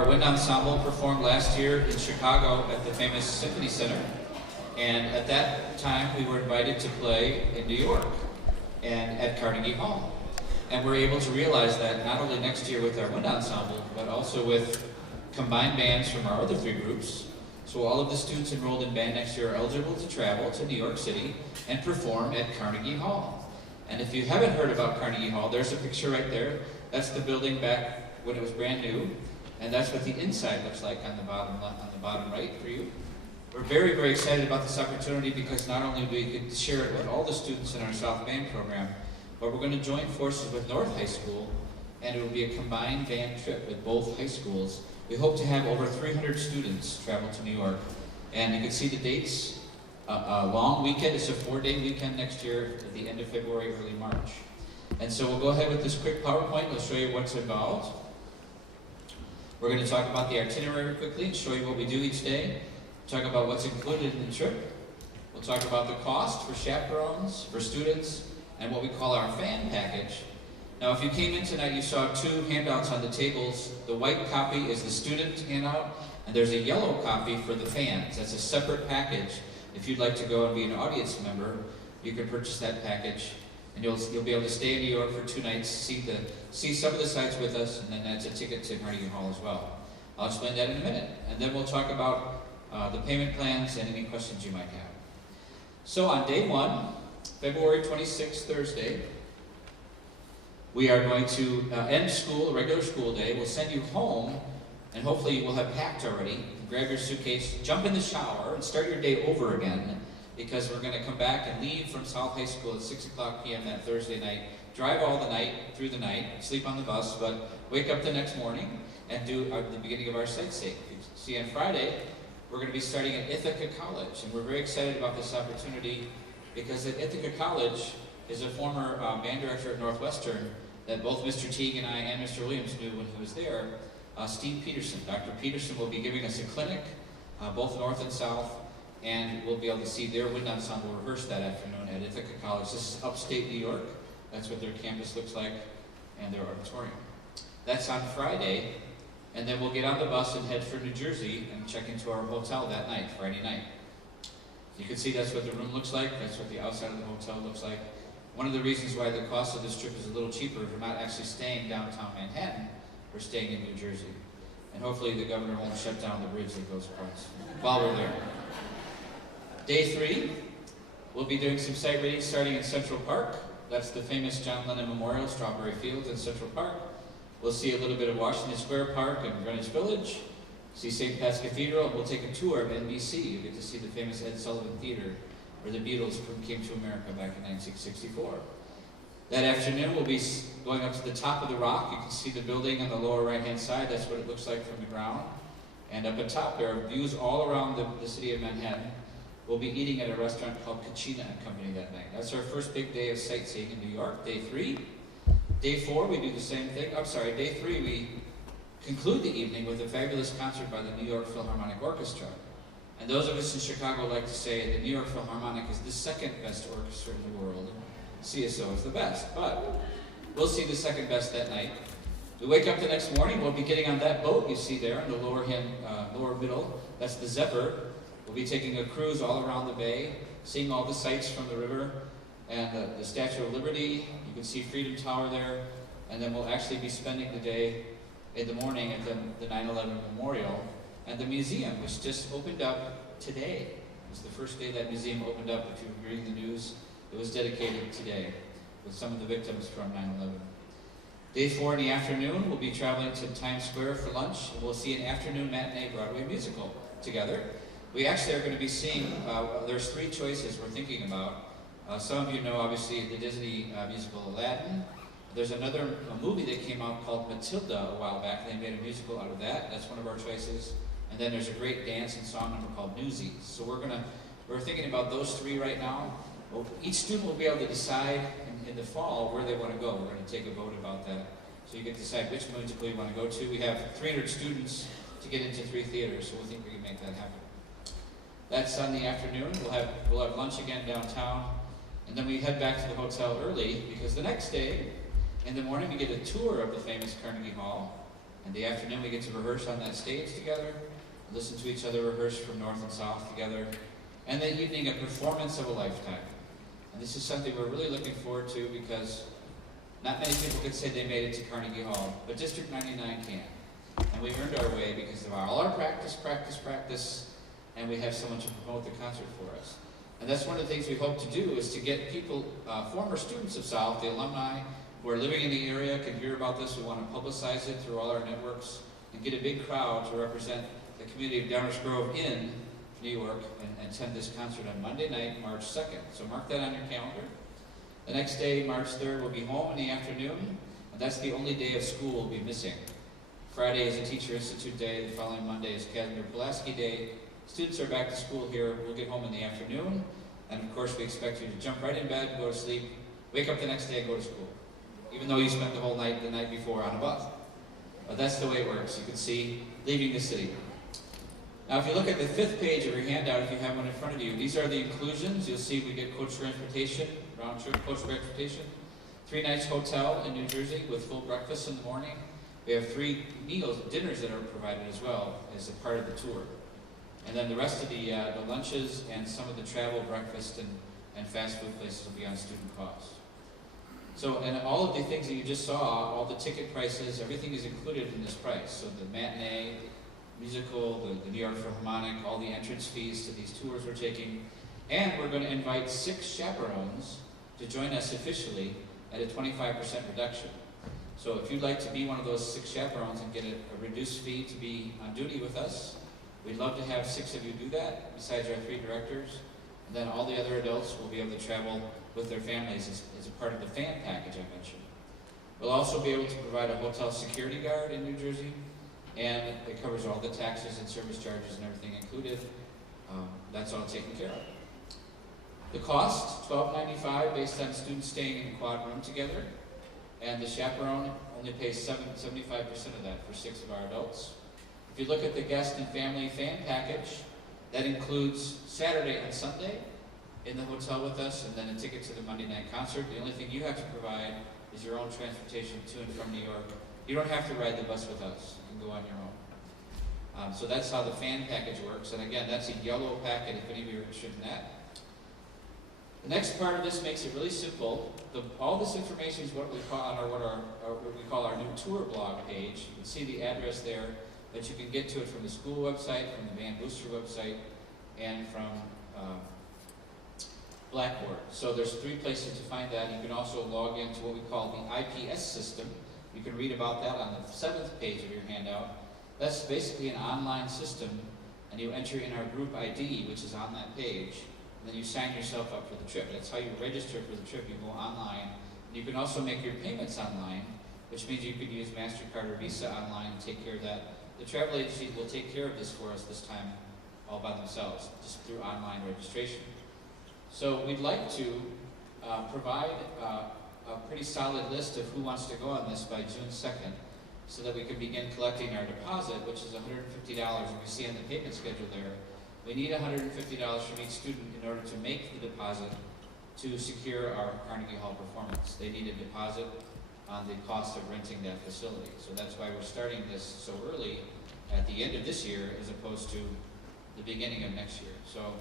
Our wind ensemble performed last year in Chicago at the famous Symphony Center, and at that time we were invited to play in New York and at Carnegie Hall. And we're able to realize that not only next year with our wind ensemble, but also with combined bands from our other three groups. So all of the students enrolled in band next year are eligible to travel to New York City and perform at Carnegie Hall. And if you haven't heard about Carnegie Hall, there's a picture right there. That's the building back when it was brand new. And that's what the inside looks like on the bottom left, on the bottom right for you. We're very, very excited about this opportunity because not only do we get to share it with all the students in our South Band program, but we're going to join forces with North High School, and it will be a combined band trip with both high schools. We hope to have over 300 students travel to New York, and you can see the dates. A long weekend, it's a 4-day weekend next year at the end of February, early March. And so we'll go ahead with this quick PowerPoint. We'll show you what's involved. We're going to talk about the itinerary quickly and show you what we do each day. Talk about what's included in the trip. We'll talk about the cost for chaperones, for students, and what we call our fan package. Now, if you came in tonight, you saw two handouts on the tables. The white copy is the student handout, and there's a yellow copy for the fans. That's a separate package. If you'd like to go and be an audience member, you can purchase that package, and you'll be able to stay in New York for 2 nights, see some of the sites with us, and then that's a ticket to Carnegie Hall as well. I'll explain that in a minute, and then we'll talk about the payment plans and any questions you might have. So on day 1, February 26th, Thursday, we are going to end school, a regular school day. We'll send you home, and hopefully you will have packed already. Grab your suitcase, jump in the shower, and start your day over again, because we're going to come back and leave from South High School at 6 o'clock p.m. that Thursday night, drive all the night, through the night, sleep on the bus, but wake up the next morning and do the beginning of our sightseeing. See, on Friday, we're going to be starting at Ithaca College, and we're very excited about this opportunity because at Ithaca College is a former band director at Northwestern that both Mr. Teague and I and Mr. Williams knew when he was there, Steve Peterson. Dr. Peterson will be giving us a clinic, both north and south, and we'll be able to see their wind ensemble rehearse that afternoon at Ithaca College. This is upstate New York. That's what their campus looks like, and their auditorium. That's on Friday, and then we'll get on the bus and head for New Jersey and check into our hotel that night, Friday night. You can see that's what the room looks like. That's what the outside of the hotel looks like. One of the reasons why the cost of this trip is a little cheaper, we're not actually staying downtown Manhattan, we're staying in New Jersey. And hopefully the governor won't shut down the bridge that goes across while we're there. Day 3, we'll be doing some sight reading starting in Central Park. That's the famous John Lennon Memorial, Strawberry Fields in Central Park. We'll see a little bit of Washington Square Park and Greenwich Village, see St. Pat's Cathedral, and we'll take a tour of NBC. You get to see the famous Ed Sullivan Theater, where the Beatles came to America back in 1964. That afternoon, we'll be going up to the top of the rock. You can see the building on the lower right-hand side. That's what it looks like from the ground. And up at top, there are views all around the city of Manhattan. We'll be eating at a restaurant called Kachina and Company that night. That's our first big day of sightseeing in New York. Day 3. Day 4, we do the same thing. Day 3, we conclude the evening with a fabulous concert by the New York Philharmonic Orchestra. And those of us in Chicago like to say the New York Philharmonic is the second best orchestra in the world. CSO is the best, but we'll see the second best that night. We wake up the next morning, we'll be getting on that boat you see there in the lower middle. That's the Zephyr. We'll be taking a cruise all around the bay, seeing all the sights from the river, and the Statue of Liberty. You can see Freedom Tower there, and then we'll actually be spending the day in the morning at the 9/11 Memorial and the museum, which just opened up today. It was the first day that museum opened up. If you're reading the news, it was dedicated today with some of the victims from 9/11. Day 4 in the afternoon, we'll be traveling to Times Square for lunch, and we'll see an afternoon matinee Broadway musical together. We actually are going to be seeing, there's 3 choices we're thinking about. Some of you know, obviously, the Disney musical Aladdin. There's another movie that came out called Matilda a while back. They made a musical out of that. That's one of our choices. And then there's a great dance and song number called Newsies. So we're thinking about those 3 right now. Well, each student will be able to decide in the fall where they want to go. We're going to take a vote about that. So you get to decide which musical you want to go to. We have 300 students to get into 3 theaters, so we think we can make that happen. That's on the afternoon. We'll have lunch again downtown. And then we head back to the hotel early because the next day, in the morning, we get a tour of the famous Carnegie Hall. In the afternoon, we get to rehearse on that stage together, listen to each other rehearse from north and south together, and that evening, a performance of a lifetime. And this is something we're really looking forward to because not many people can say they made it to Carnegie Hall, but District 99 can. And we earned our way because of all our practice, and we have someone to promote the concert for us. And that's one of the things we hope to do is to get people, former students of South, the alumni who are living in the area can hear about this. We want to publicize it through all our networks and get a big crowd to represent the community of Downers Grove in New York and attend this concert on Monday night, March 2nd. So mark that on your calendar. The next day, March 3rd, we'll be home in the afternoon, and that's the only day of school we'll be missing. Friday is a Teacher Institute Day. The following Monday is Casimir Pulaski Day. Students are back to school here. We'll get home in the afternoon, and of course we expect you to jump right in bed, go to sleep, wake up the next day and go to school, even though you spent the whole night the night before on a bus. But that's the way it works. You can see leaving the city. Now if you look at the 5th page of your handout, if you have one in front of you, these are the inclusions. You'll see we get coach transportation, round trip coach transportation, 3 nights hotel in New Jersey with full breakfast in the morning. We have 3 meals, dinners that are provided as well as a part of the tour. And then the rest of the lunches and some of the travel, breakfast, and fast food places will be on student cost. So, and all of the things that you just saw, all the ticket prices, everything is included in this price. So the matinee, musical, the New York Philharmonic, all the entrance fees to these tours we're taking. And we're going to invite 6 chaperones to join us officially at a 25% reduction. So if you'd like to be one of those 6 chaperones and get a reduced fee to be on duty with us, we'd love to have 6 of you do that, besides our 3 directors. And then all the other adults will be able to travel with their families as a part of the fan package I mentioned. We'll also be able to provide a hotel security guard in New Jersey, and it covers all the taxes and service charges and everything included. That's all taken care of. The cost, $12.95 based on students staying in a quad room together, and the chaperone only pays 75% of that for 6 of our adults. If you look at the guest and family fan package, that includes Saturday and Sunday in the hotel with us, and then a ticket to the Monday night concert. The only thing you have to provide is your own transportation to and from New York. You don't have to ride the bus with us. You can go on your own. So that's how the fan package works. And again, that's a yellow packet if any of you are interested in that. The next part of this makes it really simple. All this information is what we call our new tour blog page. You can see the address there, but you can get to it from the school website, from the band booster website, and from Blackboard. So there's 3 places to find that. You can also log into what we call the IPS system. You can read about that on the 7th page of your handout. That's basically an online system, and you enter in our group ID, which is on that page, and then you sign yourself up for the trip. That's how you register for the trip. You go online. And you can also make your payments online, which means you can use MasterCard or Visa online and take care of that. The travel agencies will take care of this for us this time all by themselves, just through online registration. So we'd like to provide a pretty solid list of who wants to go on this by June 2nd, so that we can begin collecting our deposit, which is $150, and we see on the payment schedule there. We need $150 from each student in order to make the deposit to secure our Carnegie Hall performance. They need a deposit on the cost of renting that facility. So that's why we're starting this so early at the end of this year as opposed to the beginning of next year. So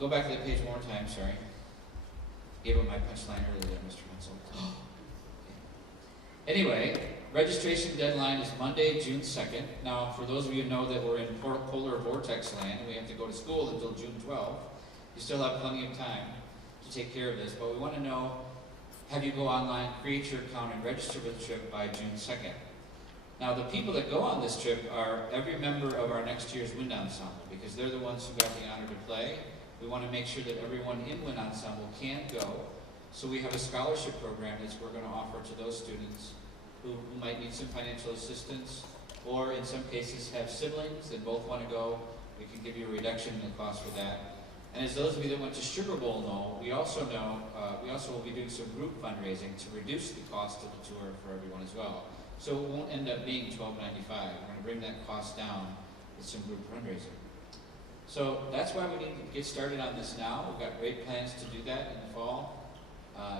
go back to the page one more time, sorry. Gave up my punchline earlier, Mr. Menzel. Anyway, registration deadline is Monday, June 2nd. Now, for those of you who know that we're in polar vortex land and we have to go to school until June 12th, you still have plenty of time to take care of this. But we want to know, have you go online, create your account, and register for the trip by June 2nd. Now, the people that go on this trip are every member of our next year's wind ensemble, because they're the ones who got the honor to play. We want to make sure that everyone in wind ensemble can go. So we have a scholarship program that we're going to offer to those students who might need some financial assistance, or in some cases have siblings that both want to go. We can give you a reduction in the cost for that. And as those of you that went to Sugar Bowl know, we also will be doing some group fundraising to reduce the cost of the tour for everyone as well. So it won't end up being $12.95. We're going to bring that cost down with some group fundraising. So that's why we need to get started on this now. We've got great plans to do that in the fall,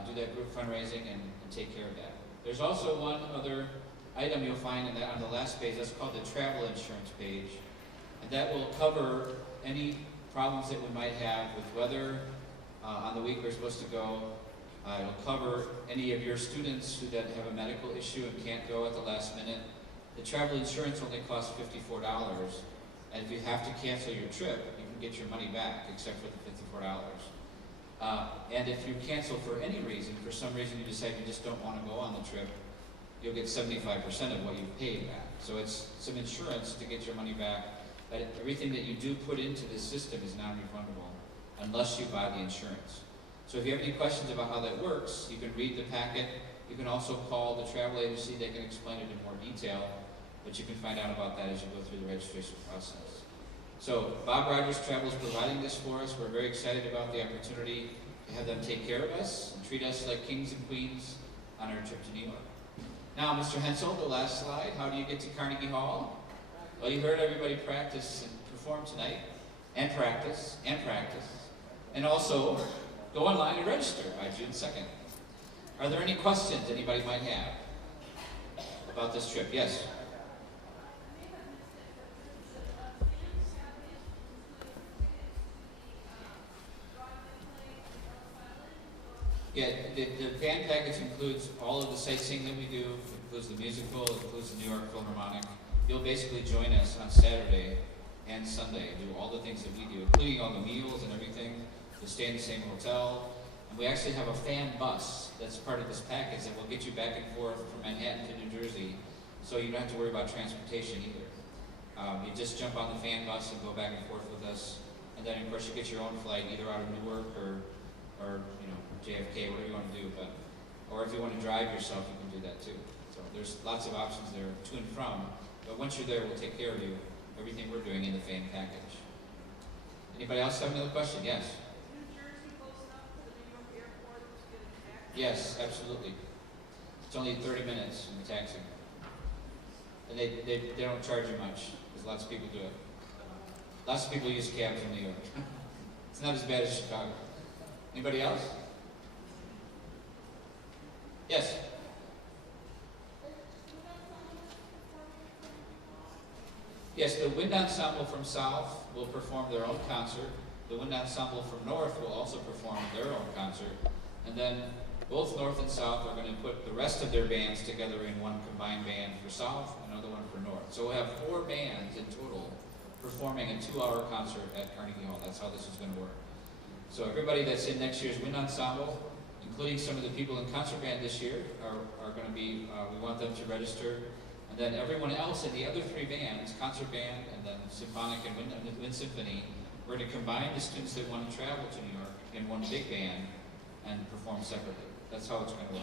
do that group fundraising and take care of that. There's also one other item you'll find on the last page, that's called the travel insurance page. And that will cover any problems that we might have with weather on the week we're supposed to go. It'll cover any of your students who then have a medical issue and can't go at the last minute. The travel insurance only costs $54, and if you have to cancel your trip, you can get your money back, except for the $54. And if you cancel for any reason, for some reason you decide you just don't want to go on the trip, you'll get 75% of what you've paid back. So it's some insurance to get your money back, but everything that you do put into this system is non-refundable unless you buy the insurance. So if you have any questions about how that works, you can read the packet. You can also call the travel agency. They can explain it in more detail, but you can find out about that as you go through the registration process. So Bob Rogers Travel is providing this for us. We're very excited about the opportunity to have them take care of us and treat us like kings and queens on our trip to New York. Now, Mr. Hensel, the last slide. How do you get to Carnegie Hall? Well, you heard everybody practice and perform tonight, and practice, and also go online and register by June 2nd. Are there any questions anybody might have about this trip? Yes? Yeah, the band package includes all of the sightseeing that we do. It includes the musical, it includes the New York Philharmonic. You'll basically join us on Saturday and Sunday and do all the things that we do, including all the meals and everything. You'll stay in the same hotel. And we actually have a fan bus that's part of this package that will get you back and forth from Manhattan to New Jersey, so you don't have to worry about transportation either. You just jump on the fan bus and go back and forth with us. And then, of course, you get your own flight either out of Newark or JFK, whatever you want to do, or if you want to drive yourself, you can do that too. So there's lots of options there to and from, but once you're there, we'll take care of you, everything we're doing in the fan package. Anybody else have another question? Yes? Is New Jersey close enough to the New York airport to get a taxi? Yes, absolutely. It's only 30 minutes in the taxi. And they don't charge you much, because lots of people do it. Lots of people use cabs in New York. It's not as bad as Chicago. Anybody else? Yes? Yes, the wind ensemble from South will perform their own concert. The wind ensemble from North will also perform their own concert. And then both North and South are going to put the rest of their bands together in one combined band for South, another one for North. So we'll have 4 bands in total performing a 2-hour concert at Carnegie Hall. That's how this is going to work. So everybody that's in next year's wind ensemble, including some of the people in concert band this year, are going to be, we want them to register. And then everyone else in the other 3 bands, concert band and then symphonic and wind symphony, we're going to combine the students that want to travel to New York in one big band and perform separately. That's how it's going to work.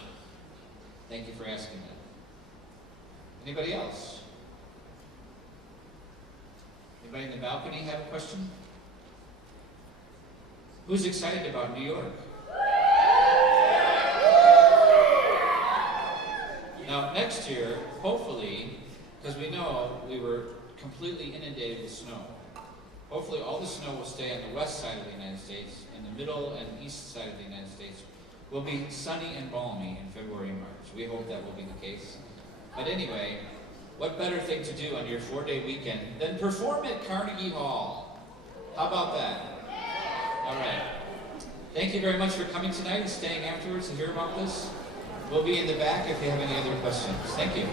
Thank you for asking that. Anybody else? Anybody in the balcony have a question? Who's excited about New York? Now, next year, hopefully, because we know we were completely inundated with snow, hopefully all the snow will stay on the west side of the United States, and the middle and east side of the United States will be sunny and balmy in February and March. We hope that will be the case. But anyway, what better thing to do on your 4-day weekend than perform at Carnegie Hall? How about that? All right. Thank you very much for coming tonight and staying afterwards to hear about this. We'll be in the back if you have any other questions. Thank you.